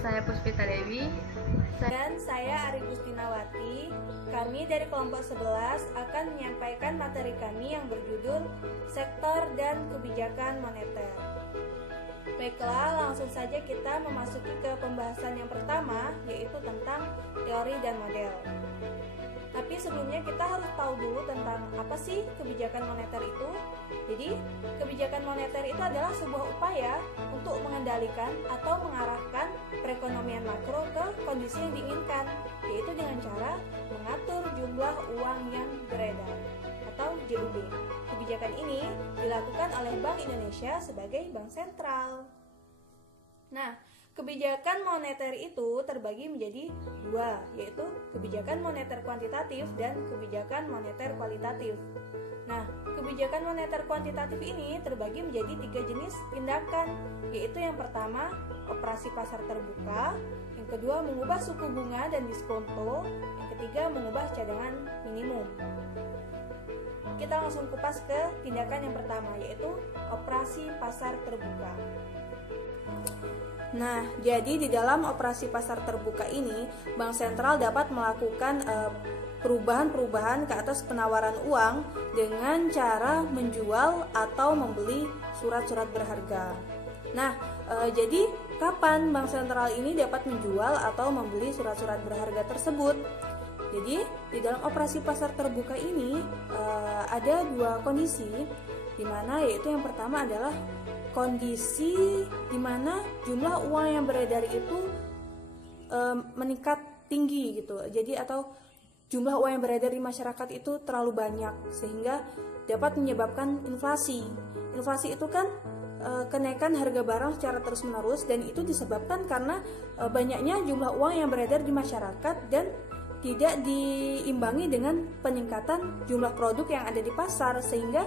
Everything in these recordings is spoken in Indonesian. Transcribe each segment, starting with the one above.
saya Puspita Dewi. Dan saya Ari Gustinawati. Kami dari kelompok 11 akan menyampaikan materi kami yang berjudul Sektor dan Kebijakan Moneter. Baiklah, langsung saja kita memasuki ke pembahasan yang pertama, yaitu tentang teori dan model. Tapi sebelumnya kita harus tahu dulu tentang apa sih kebijakan moneter itu. Jadi, kebijakan moneter itu adalah sebuah upaya untuk mengendalikan atau mengarahkan perekonomian makro ke kondisi yang diinginkan, yaitu dengan cara mengatur jumlah uang yang beredar atau JUB. Kebijakan ini dilakukan oleh Bank Indonesia sebagai bank sentral. Nah, kebijakan moneter itu terbagi menjadi dua, yaitu kebijakan moneter kuantitatif dan kebijakan moneter kualitatif. Nah, kebijakan moneter kuantitatif ini terbagi menjadi tiga jenis tindakan, yaitu yang pertama, operasi pasar terbuka, yang kedua, mengubah suku bunga dan diskonto, yang ketiga, mengubah cadangan minimum. Kita langsung kupas ke tindakan yang pertama, yaitu operasi pasar terbuka. Nah, jadi di dalam operasi pasar terbuka ini, Bank Sentral dapat melakukan perubahan-perubahan ke atas penawaran uang dengan cara menjual atau membeli surat-surat berharga. Nah, jadi kapan Bank Sentral ini dapat menjual atau membeli surat-surat berharga tersebut? Jadi, di dalam operasi pasar terbuka ini ada dua kondisi, di mana yaitu yang pertama adalah kondisi di mana jumlah uang yang beredar itu meningkat tinggi gitu. Jadi atau jumlah uang yang beredar di masyarakat itu terlalu banyak sehingga dapat menyebabkan inflasi. Inflasi itu kan kenaikan harga barang secara terus-menerus, dan itu disebabkan karena banyaknya jumlah uang yang beredar di masyarakat dan tidak diimbangi dengan peningkatan jumlah produk yang ada di pasar, sehingga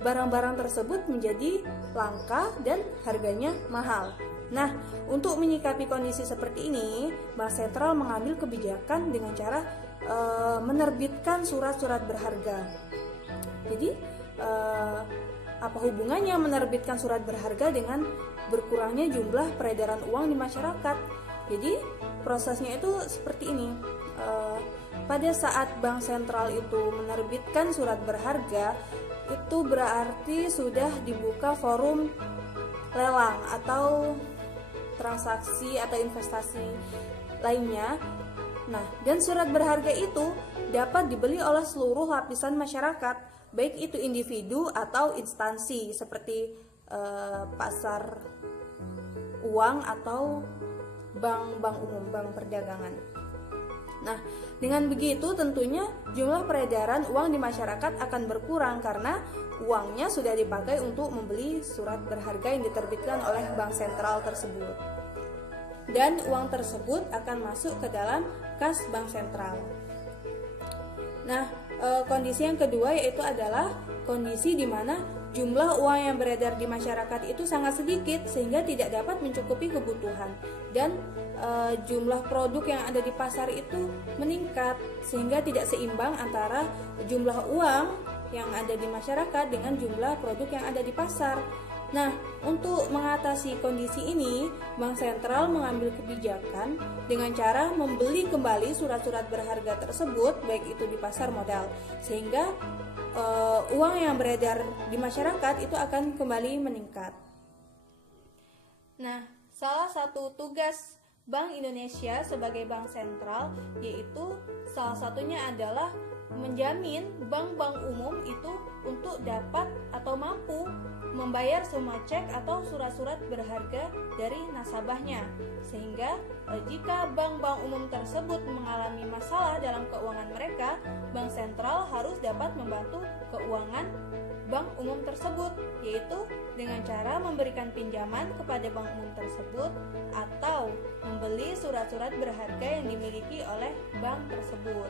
barang-barang tersebut menjadi langka dan harganya mahal. Nah, untuk menyikapi kondisi seperti ini, Bank Sentral mengambil kebijakan dengan cara menerbitkan surat-surat berharga. Jadi, apa hubungannya menerbitkan surat berharga dengan berkurangnya jumlah peredaran uang di masyarakat? Jadi, prosesnya itu seperti ini. Pada saat Bank Sentral itu menerbitkan surat berharga, itu berarti sudah dibuka forum lelang atau transaksi atau investasi lainnya. Nah, dan surat berharga itu dapat dibeli oleh seluruh lapisan masyarakat, baik itu individu atau instansi seperti pasar uang atau bank-bank umum, bank perdagangan. Nah, dengan begitu tentunya jumlah peredaran uang di masyarakat akan berkurang karena uangnya sudah dipakai untuk membeli surat berharga yang diterbitkan oleh bank sentral tersebut. Dan uang tersebut akan masuk ke dalam kas bank sentral. Nah, kondisi yang kedua yaitu adalah kondisi di mana jumlah uang yang beredar di masyarakat itu sangat sedikit sehingga tidak dapat mencukupi kebutuhan, dan jumlah produk yang ada di pasar itu meningkat sehingga tidak seimbang antara jumlah uang yang ada di masyarakat dengan jumlah produk yang ada di pasar. Nah, untuk mengatasi kondisi ini, Bank Sentral mengambil kebijakan dengan cara membeli kembali surat-surat berharga tersebut, baik itu di pasar modal, sehingga uang yang beredar di masyarakat itu akan kembali meningkat. Nah, salah satu tugas Bank Indonesia sebagai bank sentral yaitu salah satunya adalah menjamin bank-bank umum itu untuk dapat atau mampu membayar semua cek atau surat-surat berharga dari nasabahnya, sehingga jika bank-bank umum tersebut mengalami masalah dalam keuangan mereka, bank sentral harus dapat membantu keuangan bank umum tersebut, yaitu dengan cara memberikan pinjaman kepada bank umum tersebut atau membeli surat-surat berharga yang dimiliki oleh bank tersebut.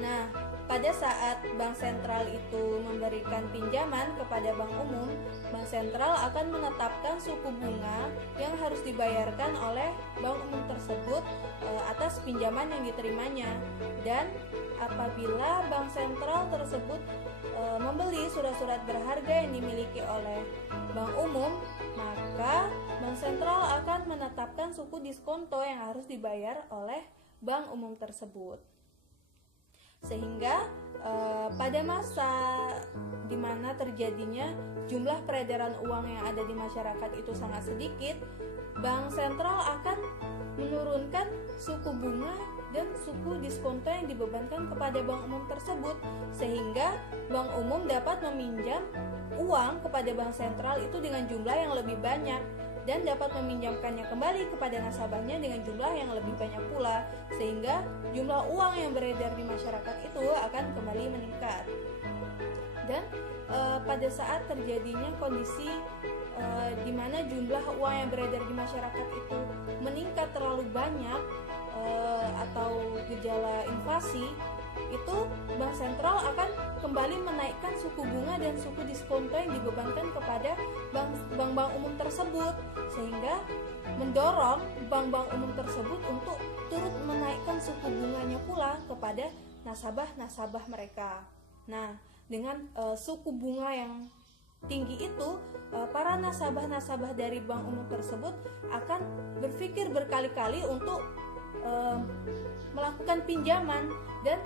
Nah, pada saat bank sentral itu memberikan pinjaman kepada bank umum, bank sentral akan menetapkan suku bunga yang harus dibayarkan oleh bank umum tersebut atas pinjaman yang diterimanya. Dan apabila bank sentral tersebut membeli surat-surat berharga yang dimiliki oleh bank umum, maka bank Bank sentral akan menetapkan suku diskonto yang harus dibayar oleh bank umum tersebut. Sehingga pada masa di mana terjadinya jumlah peredaran uang yang ada di masyarakat itu sangat sedikit, bank sentral akan menurunkan suku bunga dan suku diskonto yang dibebankan kepada bank umum tersebut, sehingga bank umum dapat meminjam uang kepada bank sentral itu dengan jumlah yang lebih banyak dan dapat meminjamkannya kembali kepada nasabahnya dengan jumlah yang lebih banyak pula, sehingga jumlah uang yang beredar di masyarakat itu akan kembali meningkat. Dan pada saat terjadinya kondisi di mana jumlah uang yang beredar di masyarakat itu meningkat terlalu banyak atau gejala inflasi, itu bank sentral akan kembali menaikkan suku bunga dan suku diskonto yang dibebankan kepada bank-bank umum tersebut, sehingga mendorong bank-bank umum tersebut untuk turut menaikkan suku bunganya pula kepada nasabah-nasabah mereka. Nah, dengan suku bunga yang tinggi itu, para nasabah-nasabah dari bank umum tersebut akan berpikir berkali-kali untuk melakukan pinjaman, dan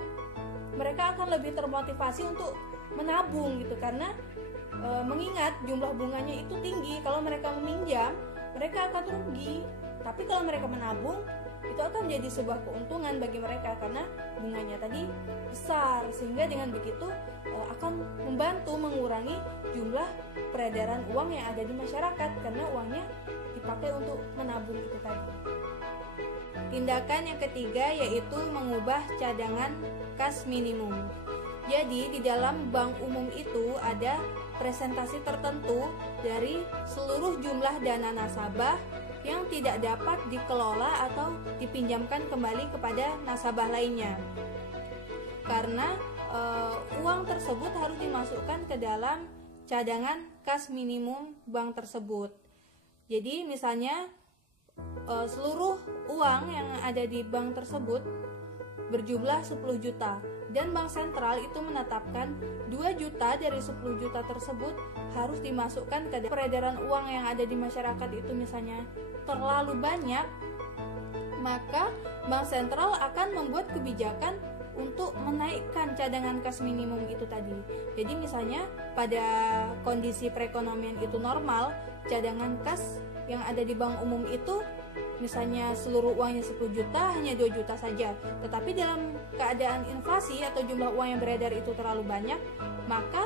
mereka akan lebih termotivasi untuk menabung gitu, karena mengingat jumlah bunganya itu tinggi. Kalau mereka meminjam, mereka akan rugi, tapi kalau mereka menabung, itu akan menjadi sebuah keuntungan bagi mereka karena bunganya tadi besar, sehingga dengan begitu akan membantu mengurangi jumlah peredaran uang yang ada di masyarakat karena uangnya dipakai untuk menabung itu tadi. Tindakan yang ketiga yaitu mengubah cadangan kas minimum. Jadi di dalam bank umum itu ada presentasi tertentu dari seluruh jumlah dana nasabah yang tidak dapat dikelola atau dipinjamkan kembali kepada nasabah lainnya. Karena uang tersebut harus dimasukkan ke dalam cadangan kas minimum bank tersebut. Jadi misalnya seluruh uang yang ada di bank tersebut berjumlah 10 juta dan bank sentral itu menetapkan 2 juta dari 10 juta tersebut harus dimasukkan ke peredaran uang yang ada di masyarakat itu misalnya terlalu banyak, maka bank sentral akan membuat kebijakan untuk menaikkan cadangan kas minimum itu tadi. Jadi misalnya pada kondisi perekonomian itu normal, cadangan kas yang ada di bank umum itu misalnya seluruh uangnya 10 juta hanya 2 juta saja. Tetapi dalam keadaan inflasi atau jumlah uang yang beredar itu terlalu banyak, maka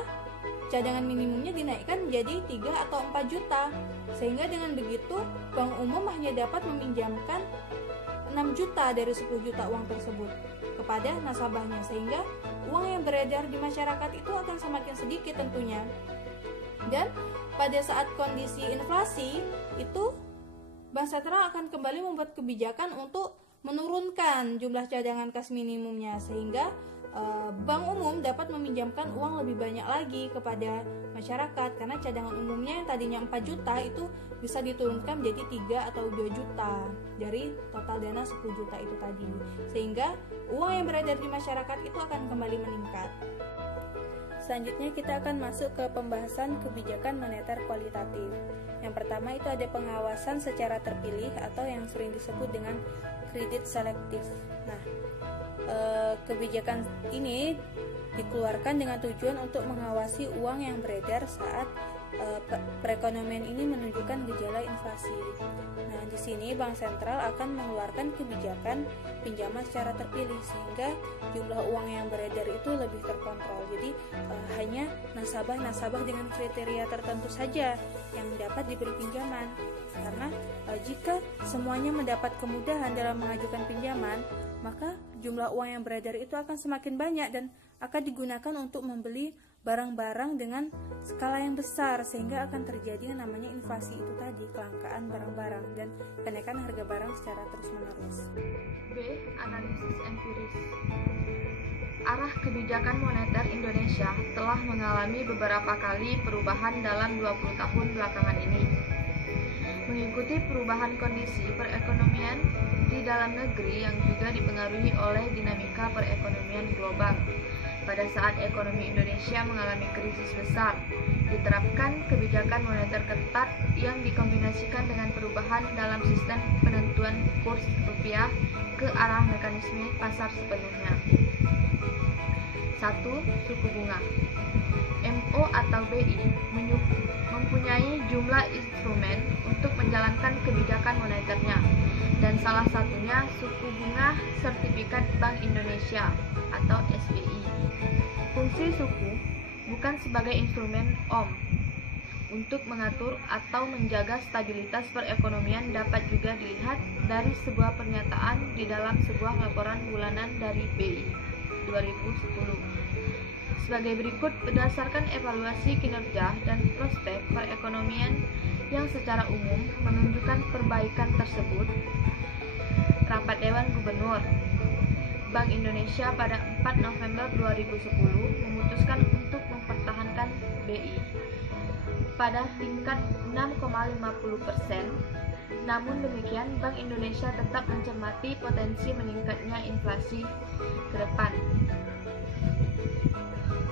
cadangan minimumnya dinaikkan menjadi 3 atau 4 juta. Sehingga dengan begitu bank umum hanya dapat meminjamkan 6 juta dari 10 juta uang tersebut kepada nasabahnya, sehingga uang yang beredar di masyarakat itu akan semakin sedikit tentunya. Dan pada saat kondisi inflasi itu bank sentral akan kembali membuat kebijakan untuk menurunkan jumlah cadangan kas minimumnya, sehingga bank umum dapat meminjamkan uang lebih banyak lagi kepada masyarakat, karena cadangan umumnya yang tadinya 4 juta itu bisa diturunkan menjadi 3 atau 2 juta dari total dana 10 juta itu tadi, sehingga uang yang beredar di masyarakat itu akan kembali meningkat. Selanjutnya kita akan masuk ke pembahasan kebijakan moneter kualitatif. Yang pertama itu ada pengawasan secara terpilih atau yang sering disebut dengan kredit selektif. Nah, kebijakan ini dikeluarkan dengan tujuan untuk mengawasi uang yang beredar saat perekonomian ini menunjukkan gejala inflasi. Nah, di sini bank sentral akan mengeluarkan kebijakan pinjaman secara terpilih sehingga jumlah uang yang beredar itu lebih terkontrol. Jadi hanya nasabah-nasabah dengan kriteria tertentu saja yang dapat diberi pinjaman. Karena jika semuanya mendapat kemudahan dalam mengajukan pinjaman, maka jumlah uang yang beredar itu akan semakin banyak dan akan digunakan untuk membeli barang-barang dengan skala yang besar, sehingga akan terjadi yang namanya inflasi itu tadi, kelangkaan barang-barang dan kenaikan harga barang secara terus-menerus. B. Analisis empiris. Arah kebijakan moneter Indonesia telah mengalami beberapa kali perubahan dalam 20 tahun belakangan ini. Mengikuti perubahan kondisi perekonomian di dalam negeri yang juga dipengaruhi oleh dinamika perekonomian global. Pada saat ekonomi Indonesia mengalami krisis besar, diterapkan kebijakan moneter ketat yang dikombinasikan dikombinasikan dengan perubahan dalam sistem penentuan kurs rupiah ke arah mekanisme pasar sepenuhnya. 1. Suku bunga. MO atau BI mempunyai jumlah instrumen untuk menjalankan kebijakan moneternya, dan salah satunya suku bunga sertifikat Bank Indonesia atau SBI. Fungsi suku bukan sebagai instrumen untuk mengatur atau menjaga stabilitas perekonomian dapat juga dilihat dari sebuah pernyataan di dalam sebuah laporan bulanan dari BI 2010. Sebagai berikut, berdasarkan evaluasi kinerja dan prospek perekonomian yang secara umum menunjukkan perbaikan tersebut, Rapat Dewan Gubernur Bank Indonesia pada 4 November 2010 memutuskan untuk mempertahankan BI pada tingkat 6,50%. Namun demikian, Bank Indonesia tetap mencermati potensi meningkatnya inflasi ke depan.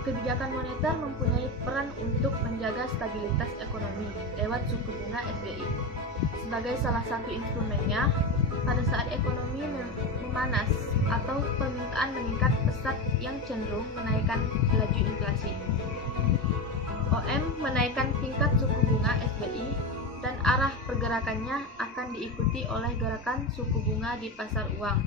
Kebijakan moneter mempunyai peran untuk menjaga stabilitas ekonomi lewat suku bunga SBI. Sebagai salah satu instrumennya, pada saat ekonomi memanas atau permintaan meningkat pesat yang cenderung menaikkan laju inflasi, menaikkan tingkat suku bunga SBI dan arah pergerakannya akan diikuti oleh gerakan suku bunga di pasar uang.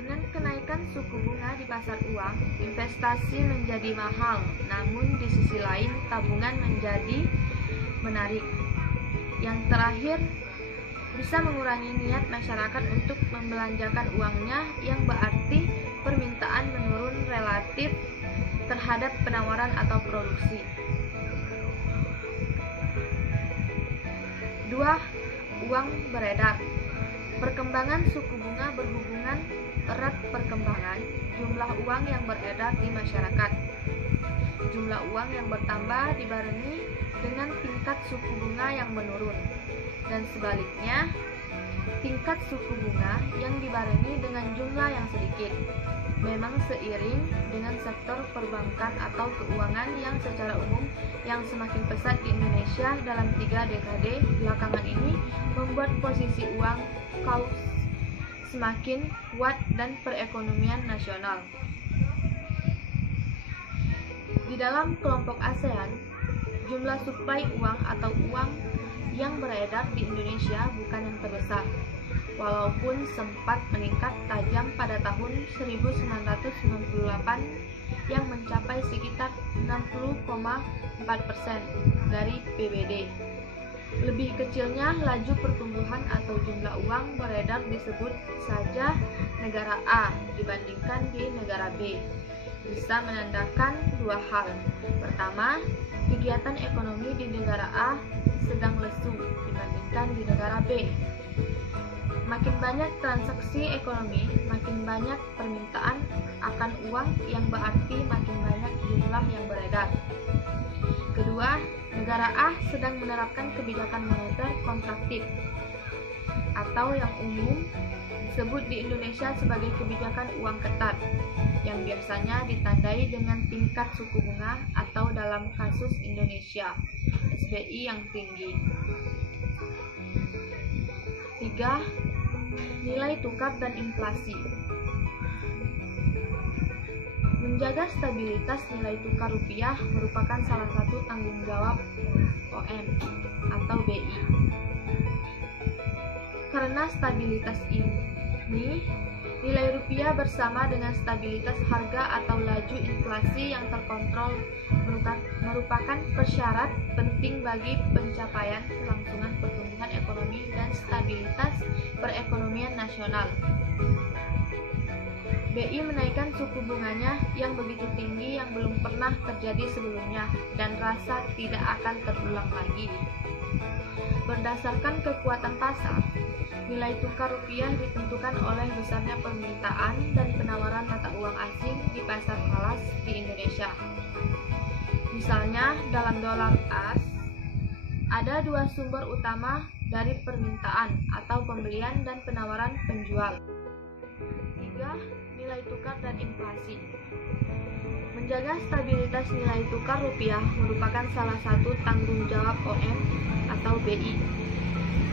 Dengan kenaikan suku bunga di pasar uang, investasi menjadi mahal, namun di sisi lain tabungan menjadi menarik. Yang terakhir, bisa mengurangi niat masyarakat untuk membelanjakan uangnya, yang berarti permintaan menurun relatif terhadap penawaran atau produksi. 2. Uang beredar. Perkembangan suku bunga berhubungan erat perkembangan jumlah uang yang beredar di masyarakat. Jumlah uang yang bertambah dibarengi dengan tingkat suku bunga yang menurun, dan sebaliknya, tingkat suku bunga yang dibarengi dengan jumlah yang sedikit. Memang seiring dengan sektor perbankan atau keuangan yang secara umum yang semakin pesat di Indonesia dalam 3 dekade belakangan ini membuat posisi uang kaus semakin kuat dan perekonomian nasional. Di dalam kelompok ASEAN, jumlah suplai uang atau uang yang beredar di Indonesia bukan yang terbesar, walaupun sempat meningkat tajam pada tahun 1998 yang mencapai sekitar 60,4% dari PBD. Lebih kecilnya laju pertumbuhan atau jumlah uang beredar disebut saja negara A dibandingkan di negara B bisa menandakan dua hal. Pertama, kegiatan ekonomi di negara A sedang lesu dibandingkan di negara B. Makin banyak transaksi ekonomi, makin banyak permintaan akan uang, yang berarti makin banyak jumlah yang beredar. Kedua, negara A sedang menerapkan kebijakan moneter kontraktif atau yang umum disebut di Indonesia sebagai kebijakan uang ketat, yang biasanya ditandai dengan tingkat suku bunga atau dalam kasus Indonesia SBI yang tinggi. 3. Nilai tukar dan inflasi. Menjaga stabilitas nilai tukar rupiah merupakan salah satu tanggung jawab OM atau BI. Karena stabilitas ini, nilai rupiah bersama dengan stabilitas harga atau laju inflasi yang terkontrol merupakan persyarat penting bagi pencapaian kelangsungan pertumbuhan ekonomi dan stabilitas perekonomian nasional. BI menaikkan suku bunganya yang begitu tinggi yang belum pernah terjadi sebelumnya dan rasa tidak akan terulang lagi. Berdasarkan kekuatan pasar, nilai tukar rupiah ditentukan oleh besarnya permintaan dan penawaran mata uang asing di pasar falas di Indonesia. Misalnya, dalam dolar AS, ada dua sumber utama dari permintaan atau pembelian dan penawaran penjual. 3. Nilai tukar dan inflasi. Menjaga stabilitas nilai tukar rupiah merupakan salah satu tanggung jawab OM atau BI.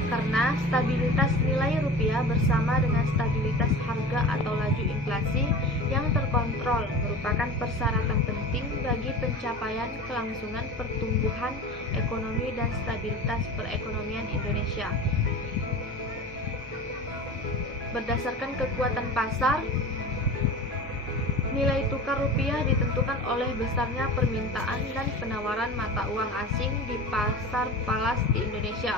Karena stabilitas nilai rupiah bersama dengan stabilitas harga atau laju inflasi yang terkontrol merupakan persyaratan penting bagi pencapaian kelangsungan pertumbuhan ekonomi dan stabilitas perekonomian Indonesia. Berdasarkan kekuatan pasar, nilai tukar rupiah ditentukan oleh besarnya permintaan dan penawaran mata uang asing di pasar falas di Indonesia.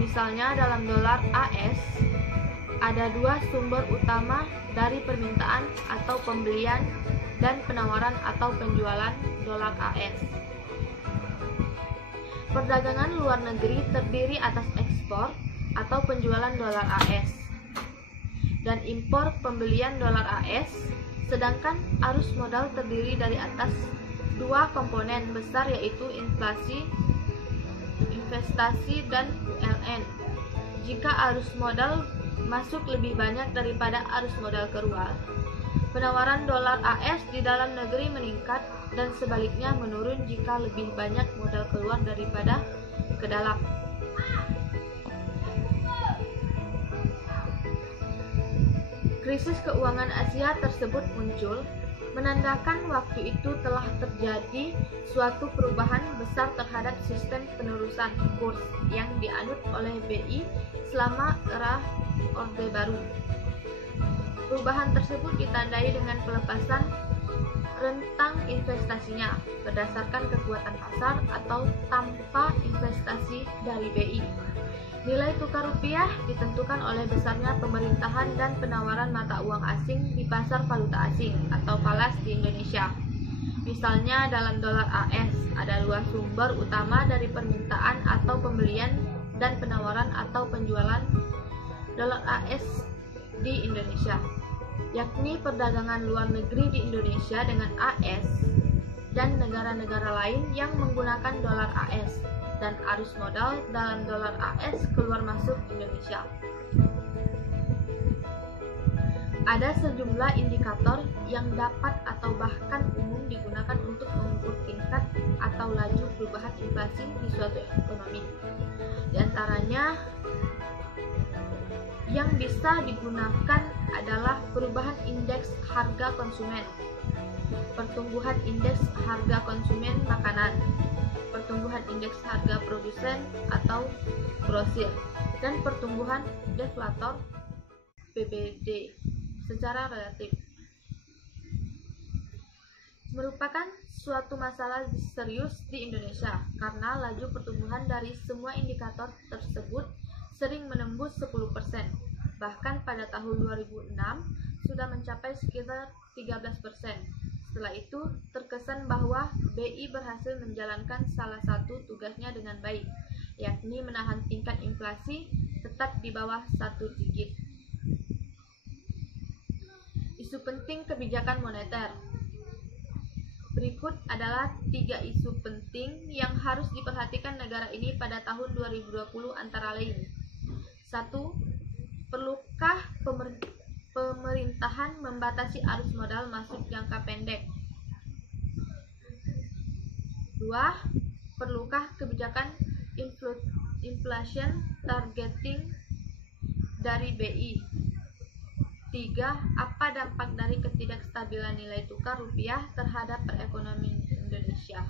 Misalnya dalam dolar AS, ada dua sumber utama dari permintaan atau pembelian dan penawaran atau penjualan dolar AS. Perdagangan luar negeri terdiri atas ekspor atau penjualan dolar AS dan impor pembelian dolar AS, sedangkan arus modal terdiri dari atas dua komponen besar yaitu inflasi, investasi, dan ULN. Jika arus modal masuk lebih banyak daripada arus modal keluar, penawaran dolar AS di dalam negeri meningkat dan sebaliknya menurun jika lebih banyak modal keluar daripada ke dalam. Krisis keuangan Asia tersebut muncul, menandakan waktu itu telah terjadi suatu perubahan besar terhadap sistem penerusan kurs yang dianut oleh BI selama era Orde Baru. Perubahan tersebut ditandai dengan pelepasan rentang investasinya berdasarkan kekuatan pasar atau tanpa investasi dari BI. Nilai tukar rupiah ditentukan oleh besarnya pemerintahan dan penawaran mata uang asing di pasar valuta asing atau falas di Indonesia. Misalnya dalam dolar AS ada dua sumber utama dari permintaan atau pembelian dan penawaran atau penjualan dolar AS di Indonesia, yakni perdagangan luar negeri di Indonesia dengan AS dan negara-negara lain yang menggunakan dolar AS, dan arus modal dalam dolar AS keluar masuk Indonesia. Ada sejumlah indikator yang dapat atau bahkan umum digunakan untuk mengukur tingkat atau laju perubahan inflasi di suatu ekonomi. Di antaranya yang bisa digunakan adalah perubahan indeks harga konsumen, pertumbuhan indeks harga konsumen makanan, pertumbuhan indeks harga produsen atau grosir, dan pertumbuhan deflator PBD secara relatif. Merupakan suatu masalah serius di Indonesia karena laju pertumbuhan dari semua indikator tersebut sering menembus 10%. Bahkan pada tahun 2006 sudah mencapai sekitar 13%. Setelah itu, terkesan bahwa BI berhasil menjalankan salah satu tugasnya dengan baik, yakni menahan tingkat inflasi tetap di bawah 1 digit. Isu penting kebijakan moneter. Berikut adalah 3 isu penting yang harus diperhatikan negara ini pada tahun 2020 antara lain. 1. Perlukah pemerintahan membatasi arus modal masuk jangka pendek? 2. Perlukah kebijakan inflation targeting dari BI? 3. Apa dampak dari ketidakstabilan nilai tukar rupiah terhadap perekonomian Indonesia?